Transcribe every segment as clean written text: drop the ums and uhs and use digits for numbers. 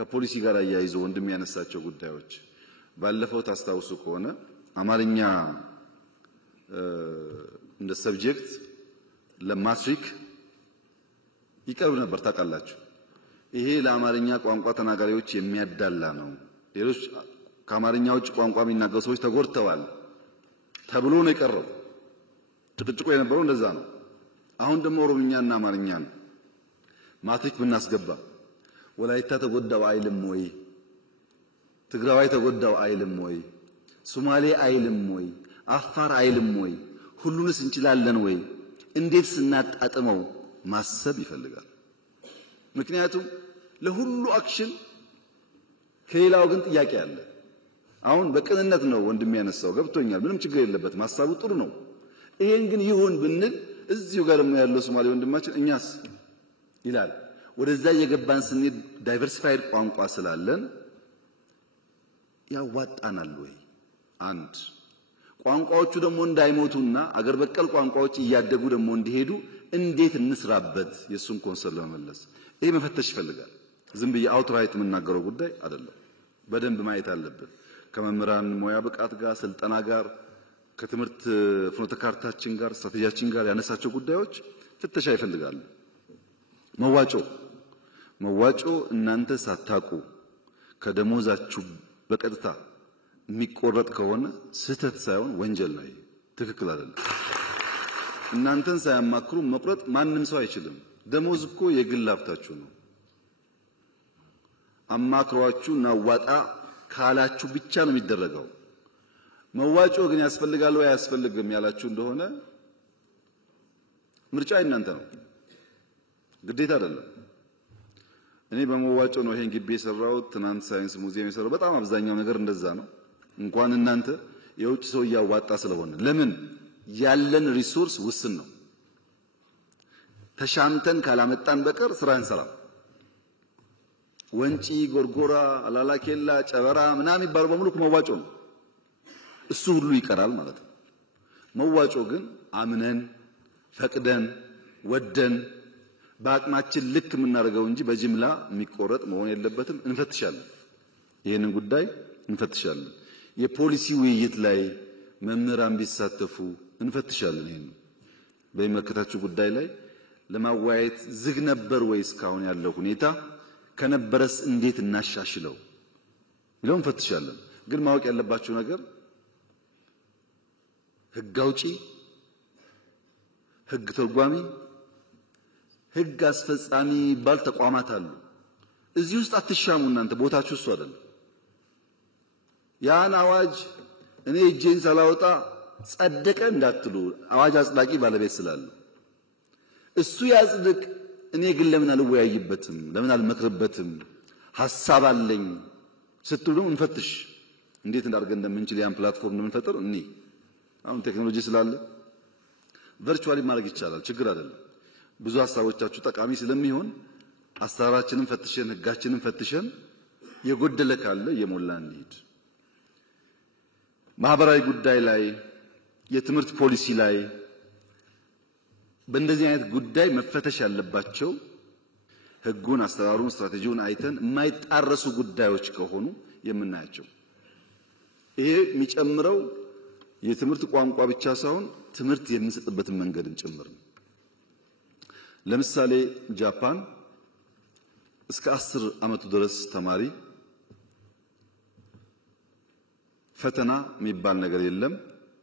ከፖሊሲ ጋር ያያይዞ ወንድም ያነሳቸው ጉዳዮች ባለፈው ታስታውሱ ከሆነ አማርኛ እንደ ሰብጀክት ለማትሪክ ይቀርብ ነበር ታውቃላችሁ። ይሄ ለአማርኛ ቋንቋ ተናጋሪዎች የሚያዳላ ነው። ሌሎች ከአማርኛ ውጭ ቋንቋ የሚናገሩ ሰዎች ተጎድተዋል ተብሎ ነው የቀረው። ጭቅጭቁ የነበረው እንደዛ ነው። አሁን ደግሞ ኦሮምኛና አማርኛ ነው። ማትሪክ ብናስገባ ወላይታ ተጎዳው አይልም ወይ? ትግራዋይ ተጎዳው አይልም ወይ? ሶማሌ አይልም ወይ? አፋር አይልም ወይ? ሁሉንስ እንችላለን ወይ? እንዴት ስናጣጥመው ማሰብ ይፈልጋል። ምክንያቱም ለሁሉ አክሽን ከሌላው ግን ጥያቄ አለ። አሁን በቅንነት ነው ወንድም ያነሳው ገብቶኛል። ምንም ችግር የለበት ማሳቡ ጥሩ ነው። ይሄን ግን ይሁን ብንል እዚሁ ጋር ደግሞ ያለው ሶማሌ ወንድማችን እኛስ ይላል። ወደዛ የገባን ስንሄድ ዳይቨርሲፋይድ ቋንቋ ስላለን ያዋጣናል ወይ? አንድ ቋንቋዎቹ ደግሞ እንዳይሞቱና አገር በቀል ቋንቋዎች እያደጉ ደግሞ እንዲሄዱ እንዴት እንስራበት? የሱን ኮንሰርን ለመመለስ ይሄ መፈተሽ ይፈልጋል። ዝም ብዬ አውትራይት የምናገረው ጉዳይ አይደለም። በደንብ ማየት አለብን። ከመምህራን ሙያ ብቃት ጋር ስልጠና ጋር ከትምህርት ፍኖተ ካርታችን ጋር ስትራቴጂያችን ጋር ያነሳቸው ጉዳዮች ፍተሻ ይፈልጋሉ። መዋጮ እናንተ ሳታቁ ከደሞዛችሁ በቀጥታ የሚቆረጥ ከሆነ ስህተት ሳይሆን ወንጀል ነው። ትክክል አይደለም። እናንተን ሳያማክሩ መቁረጥ ማንም ሰው አይችልም። ደሞዝ እኮ የግል ሀብታችሁ ነው። አማክሯችሁ ናዋጣ ካላችሁ ብቻ ነው የሚደረገው። መዋጮ ግን ያስፈልጋል ወይ አያስፈልግም ያላችሁ እንደሆነ ምርጫ እናንተ ነው፣ ግዴታ አይደለም። እኔ በመዋጮ ነው ይሄን ግቢ የሰራሁት። ትናንት ሳይንስ ሙዚየም የሰራው በጣም አብዛኛው ነገር እንደዛ ነው። እንኳን እናንተ የውጭ ሰው ያዋጣ ስለሆነ ለምን ያለን ሪሶርስ ውስን ነው። ተሻምተን ካላመጣን በቀር ስራ እንሰራም። ወንጪ፣ ጎርጎራ፣ አላላኬላ፣ ጨበራ ምናምን ይባሉ በሙሉ መዋጮ ነው። እሱ ሁሉ ይቀራል ማለት ነው። መዋጮ ግን አምነን ፈቅደን ወደን በአቅማችን ልክ የምናደርገው እንጂ በጅምላ የሚቆረጥ መሆን የለበትም። እንፈትሻለን፣ ይሄንን ጉዳይ እንፈትሻለን። የፖሊሲ ውይይት ላይ መምህራን ቢሳተፉ እንፈትሻለን። ይሄን በሚመለከታችሁ ጉዳይ ላይ ለማወያየት ዝግ ነበር ወይ እስካሁን ያለው ሁኔታ? ከነበረስ እንዴት እናሻሽለው ይለው እንፈትሻለን። ግን ማወቅ ያለባችሁ ነገር ህግ አውጪ፣ ህግ ተርጓሚ፣ ህግ አስፈጻሚ የሚባል ተቋማት አሉ። እዚህ ውስጥ አትሻሙ። እናንተ ቦታችሁ እሱ አይደለም። ያን አዋጅ እኔ እጄን ሳላወጣ ጸደቀ እንዳትሉ። አዋጅ አጽዳቂ ባለቤት ስላለ እሱ ያጽድቅ። እኔ ግን ለምን አልወያይበትም? ለምን አልመክርበትም? ሐሳብ አለኝ ስትሉ እንፈትሽ። እንዴት እንዳርገን እንደምንችል ያን ፕላትፎርም እንደምንፈጥር እኔ አሁን ቴክኖሎጂ ስላለ ቨርቹዋሊ ማድረግ ይቻላል። ችግር አይደለም። ብዙ ሐሳቦቻችሁ ጠቃሚ ስለሚሆን አሰራራችንን ፈትሸን ህጋችንን ፈትሸን የጎደለ ካለ የሞላን እንሂድ። ማህበራዊ ጉዳይ ላይ የትምህርት ፖሊሲ ላይ በእንደዚህ አይነት ጉዳይ መፈተሽ ያለባቸው ህጉን፣ አሰራሩን፣ ስትራቴጂውን አይተን የማይጣረሱ ጉዳዮች ከሆኑ የምናያቸው። ይሄ የሚጨምረው የትምህርት ቋንቋ ብቻ ሳይሆን ትምህርት የምንሰጥበትን መንገድን ጭምር ነው። ለምሳሌ ጃፓን እስከ 10 ዓመቱ ድረስ ተማሪ ፈተና የሚባል ነገር የለም፣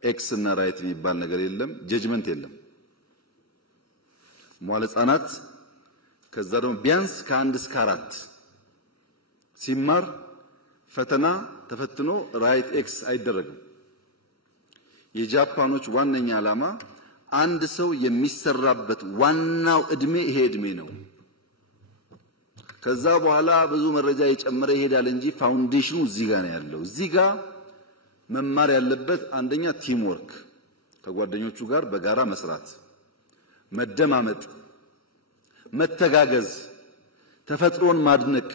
ኤክስ እና ራይት የሚባል ነገር የለም፣ ጀጅመንት የለም። መዋለ ህጻናት ከዛ ደግሞ ቢያንስ ከ1 እስከ 4 ሲማር ፈተና ተፈትኖ ራይት ኤክስ አይደረግም። የጃፓኖች ዋነኛ ዓላማ አንድ ሰው የሚሰራበት ዋናው እድሜ ይሄ እድሜ ነው። ከዛ በኋላ ብዙ መረጃ የጨመረ ይሄዳል እንጂ ፋውንዴሽኑ እዚህ ጋር ነው ያለው። እዚህ ጋር መማር ያለበት አንደኛ ቲም ወርክ፣ ከጓደኞቹ ጋር በጋራ መስራት፣ መደማመጥ፣ መተጋገዝ፣ ተፈጥሮን ማድነቅ፣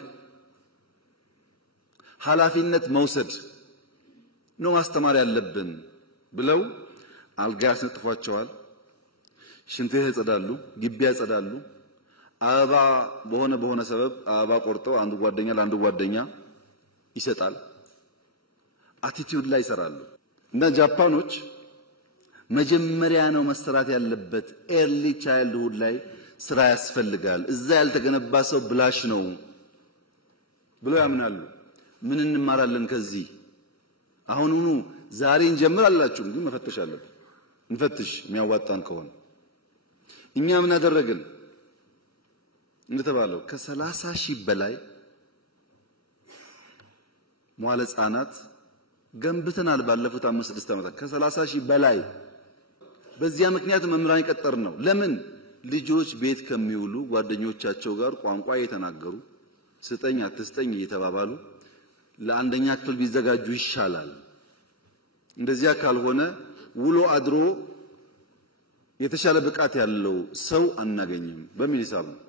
ኃላፊነት መውሰድ ነው ማስተማር ያለብን ብለው አልጋ ያስነጥፏቸዋል። ሽንት ያጸዳሉ፣ ግቢ ያጸዳሉ። አበባ በሆነ ሰበብ አበባ ቆርጦ አንዱ ጓደኛ ለአንዱ ጓደኛ ይሰጣል። አቲቲዩድ ላይ ይሰራሉ። እና ጃፓኖች መጀመሪያ ነው መሰራት ያለበት ኤርሊ ቻይልድሁድ ላይ ስራ ያስፈልጋል። እዛ ያልተገነባ ሰው ብላሽ ነው ብለው ያምናሉ። ምን እንማራለን ከዚህ? አሁኑኑ ዛሬ እንጀምራላችሁ ግን መፈተሽ አለብን። እንፈትሽ የሚያዋጣን ከሆነ። እኛ ምን አደረግን? እንደተባለው ከ30 ሺህ በላይ መዋለ ሕፃናት ገንብተናል ባለፉት 5-6 ዓመታት ከ30 ሺህ በላይ። በዚያ ምክንያት መምህራን ይቀጠር ነው። ለምን? ልጆች ቤት ከሚውሉ ጓደኞቻቸው ጋር ቋንቋ እየተናገሩ ስጠኝ አትስጠኝ እየተባባሉ ለአንደኛ ክፍል ቢዘጋጁ ይሻላል። እንደዚያ ካልሆነ ውሎ አድሮ የተሻለ ብቃት ያለው ሰው አናገኝም በሚል ሂሳብ ነው።